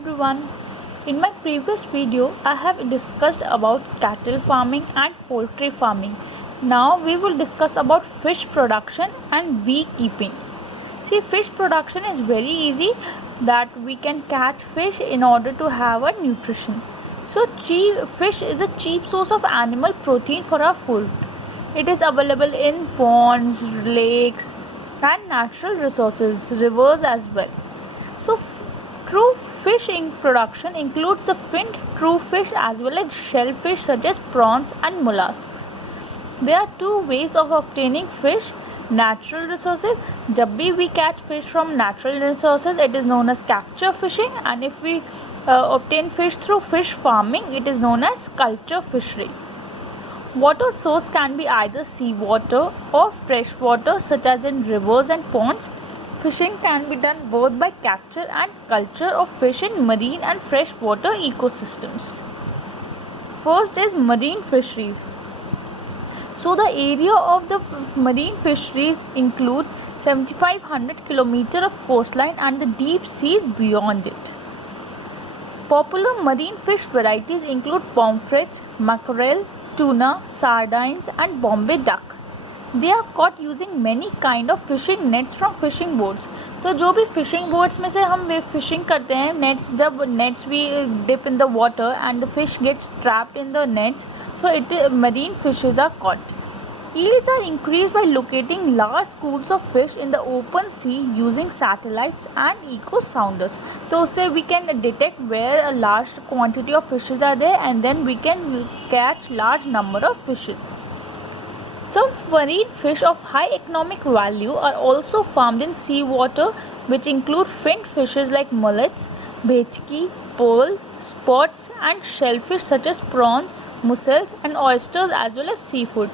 everyone. In my previous video, I have discussed about cattle farming and poultry farming. Now we will discuss about fish production and beekeeping. See, fish production is very easy that we can catch fish in order to have a nutrition. So fish is a cheap source of animal protein for our food. It is available in ponds, lakes and natural resources, rivers as well. So true fish production includes the finned true fish as well as shellfish such as prawns and mollusks. There are two ways of obtaining fish. Natural resources. जब भी we catch fish from natural resources, it is known as capture fishing, and if we obtain fish through fish farming, it is known as culture fishery. Water source can be either seawater or fresh water such as in rivers and ponds. Fishing can be done both by capture and culture of fish in marine and freshwater ecosystems. First is marine fisheries. So the area of the marine fisheries include 7,500 km of coastline and the deep seas beyond it. Popular marine fish varieties include pomfret, mackerel, tuna, sardines and Bombay duck. They are caught using many kind of fishing nets from fishing boats. तो जो भी fishing boats में से हम fishing करते हैं, जब nets we dip in the water and the fish gets trapped in the nets, so marine fishes are caught. Yields are increased by locating large schools of fish in the open sea using satellites and echo sounders. So उससे we can detect where a large quantity of fishes are there, and then we can catch large number of fishes. Some marine fish of high economic value are also farmed in seawater, which include finned fishes like mullets, bhetki, pearl, spots and shellfish such as prawns, mussels and oysters as well as seafood.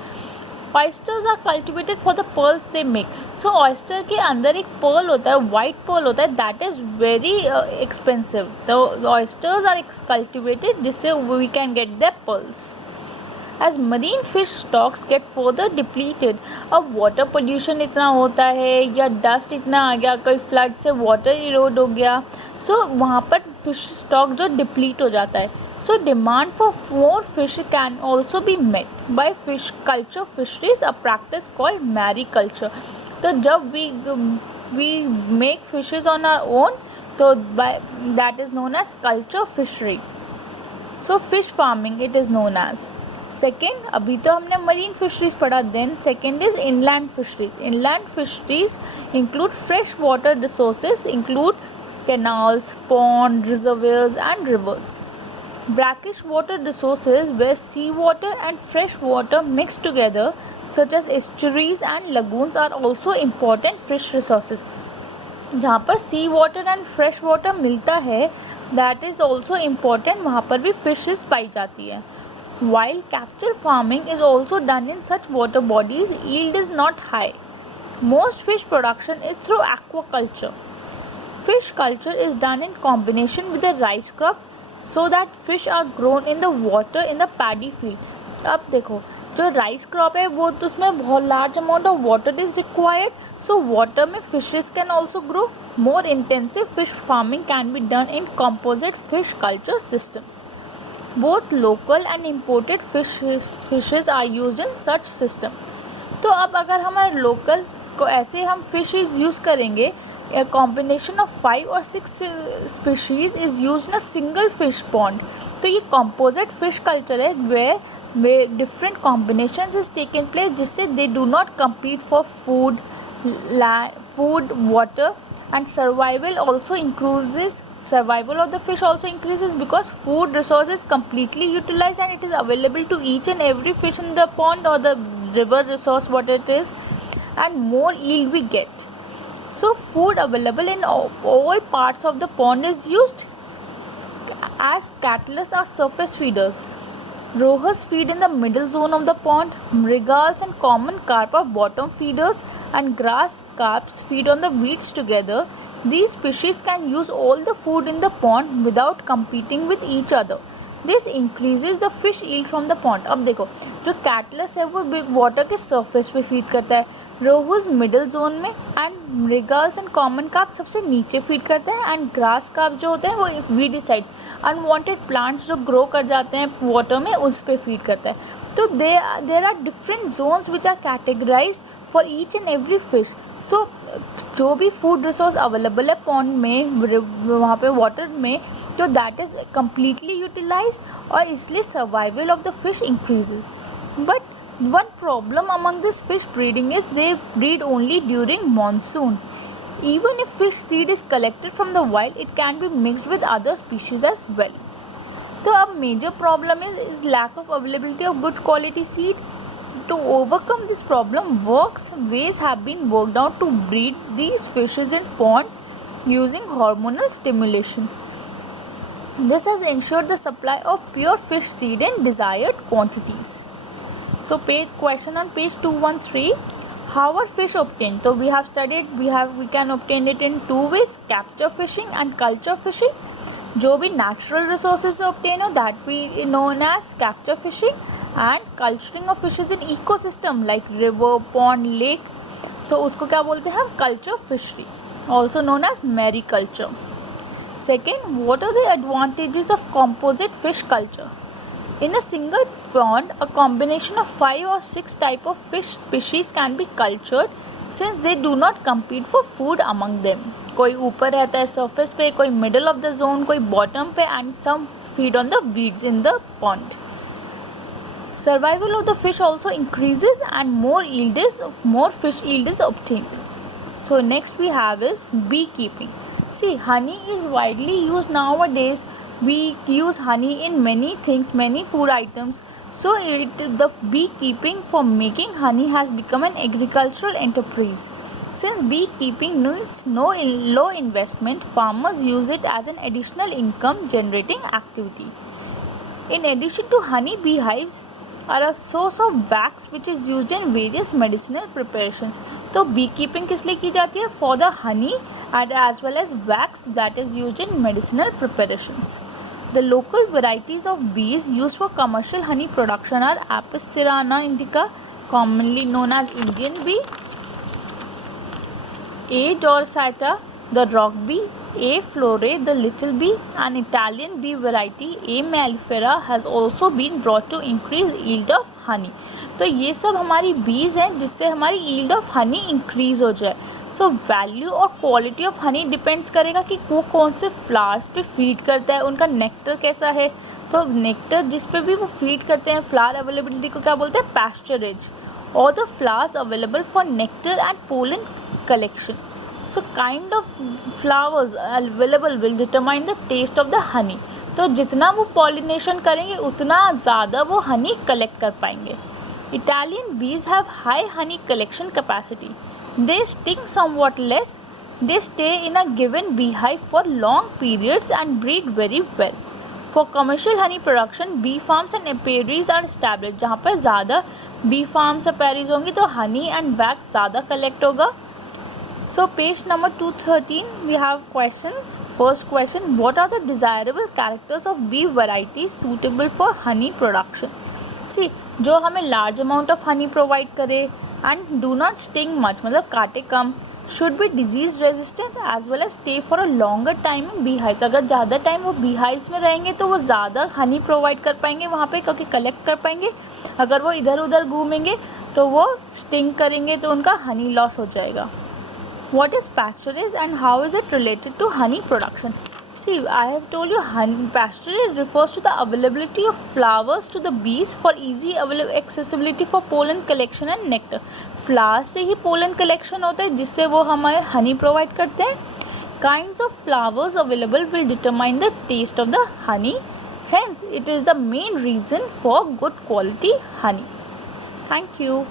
Oysters are cultivated for the pearls they make. So oyster के अंदर एक pearl होता है, white pearl होता है, that is very expensive. The oysters are cultivated जिससे we can get the pearls. As marine fish stocks get further depleted, अब water pollution इतना होता है या dust इतना आ गया, कोई flood से water erode हो गया, so वहाँ पर fish stock जो deplete हो जाता है. So demand for more fish can also be met by fish culture fisheries, a practice called mariculture. तो जब we make fishes on our own, तो that is known as culture fishery. So fish farming it is known as. Second, अभी तो हमने marine fisheries पढ़ा. Then second is inland fisheries. Inland fisheries include fresh water resources, include canals, pond, reservoirs and rivers. brackish water resources where sea water and fresh water mix together such as estuaries and lagoons are also important fish resources. जहाँ पर सी water and fresh water मिलता है, that is also important, वहाँ पर भी fishes पाई जाती है. While capture farming is also done in such water bodies, yield is not high. Most fish production is through aquaculture. Fish culture is done in combination with the rice crop so that fish are grown in the water in the paddy field. अब देखो, जो rice crop है वो तो उसमें बहुत large amount of water is required, so water में fishes can also grow. More intensive fish farming can be done in composite fish culture systems. Both local and imported fishes are used in such system. तो अब अगर हमारे local को ऐसे हम fishes use करेंगे, a combination of 5 or 6 species is used in a single fish pond. तो ये composite fish culture है where different combinations is taken place जिससे they do not compete for food, water and survival of the fish also increases because food resource is completely utilized and it is available to each and every fish in the pond or the river resource what it is, and more yield we get. So food available in all parts of the pond is used as cattle are surface feeders. Rohus feed in the middle zone of the pond, mrigals and common carp are bottom feeders, and grass carps feed on the weeds together. These species can use all the food in the pond without competing with each other. This increases the fish yield from the pond. अब देखो, जो कैटलस है वो water के surface पे feed करता है, रोहूज middle zone में एंड मृगल्स एंड कॉमन कार्प सबसे नीचे फीड करते हैं एंड ग्रास कार्प जो होते हैं वो वीडिसाइड अनवांटेड प्लांट्स जो ग्रो कर जाते हैं वाटर में उस पर फीड करता है. तो there are different zones which are categorised for each and every fish. So जो भी फूड रिसोर्स अवेलेबल है पॉन्ड में वहाँ पे वाटर में तो दैट इज़ कम्प्लीटली यूटिलाइज्ड और इसलिए survival of the fish increases. But one problem among this fish breeding is they breed only during monsoon. Even if fish seed is collected from the wild, it can be mixed with other species as well. So a major problem is lack of availability of good quality seed. To overcome this problem, ways have been worked out to breed these fishes in ponds using hormonal stimulation. This has ensured the supply of pure fish seed in desired quantities. So question on page 213, how are fish obtained? So we have studied we can obtain it in two ways, capture fishing and culture fishing. जो भी natural resources से obtain हो that we known as capture fishing, and culturing of fishes in ecosystem like river, pond, lake. तो उसको क्या बोलते हैं हम culture fishery, also known as mariculture. Second, what are the advantages of composite fish culture? In a single pond, a combination of 5 or 6 type of fish species can be cultured since they do not compete for food among them. कोई ऊपर रहता है surface पे, कोई middle of the zone, कोई bottom पे, and some feed on the weeds in the pond. Survival of the fish also increases and more fish yield is obtained. So next we have is beekeeping. See, honey is widely used nowadays. We use honey in many things, many food items. So the beekeeping for making honey has become an agricultural enterprise. Since beekeeping needs low investment, farmers use it as an additional income generating activity. In addition to honey, beehives are a source of wax which is used in various medicinal preparations. तो beekeeping किस लिए की जाती है? For the honey and as well as wax that is used in medicinal preparations. The local varieties of bees used for commercial honey production are Apis cerana indica, commonly known as Indian bee, A. dorsata, the rock bee, A. florae, the little bee, and Italian bee variety A. mellifera has also been brought to increase yield of honey. तो ये सब हमारी बीज हैं जिससे हमारी yield of honey increase हो जाए. सो वैल्यू और क्वालिटी ऑफ हनी डिपेंड्स करेगा कि वो कौन से फ्लावर्स पे फीड करता है, उनका नेक्टर कैसा है. तो नेक्टर जिस पे भी वो फीड करते हैं, फ्लावर अवेलेबिलिटी को क्या बोलते हैं? पैस्चरेज. और the flowers available for nectar and pollen collection. So kind of flowers available will determine the taste of the honey. तो जितना वो पॉलिनेशन करेंगे उतना ज़्यादा वो हनी कलेक्ट कर पाएंगे. इटालियन बीज have high Honey collection capacity. They sting somewhat less. They stay in a given beehive for long periods and breed very well. For commercial honey production, bee farms and apiaries are established. जहाँ पर ज़्यादा bee farms apiaries होंगी तो honey and wax ज़्यादा collect होगा. So page number 213 we have questions. First question, what are the desirable characters of bee varieties suitable for honey production? See, जो हमें large amount of honey provide करे and do not sting much, मतलब काटे कम, should be disease resistant as well as stay for a longer time in beehives. अगर ज़्यादा time वो beehives में रहेंगे तो वो ज़्यादा हनी प्रोवाइड कर पाएंगे वहाँ पे, क्योंकि कलेक्ट कर पाएंगे. अगर वो इधर उधर घूमेंगे तो वो स्टिंग करेंगे तो उनका हनी लॉस हो जाएगा. What is pasturage and how is it related to honey production? See, I have told you pasturage refers to the availability of flowers to the bees for easy accessibility for pollen collection and nectar. Flowers से ही pollen collection होता है जिससे वो हमें honey provide करते हैं. Kinds of flowers available will determine the taste of the honey. Hence, it is the main reason for good quality honey. Thank you.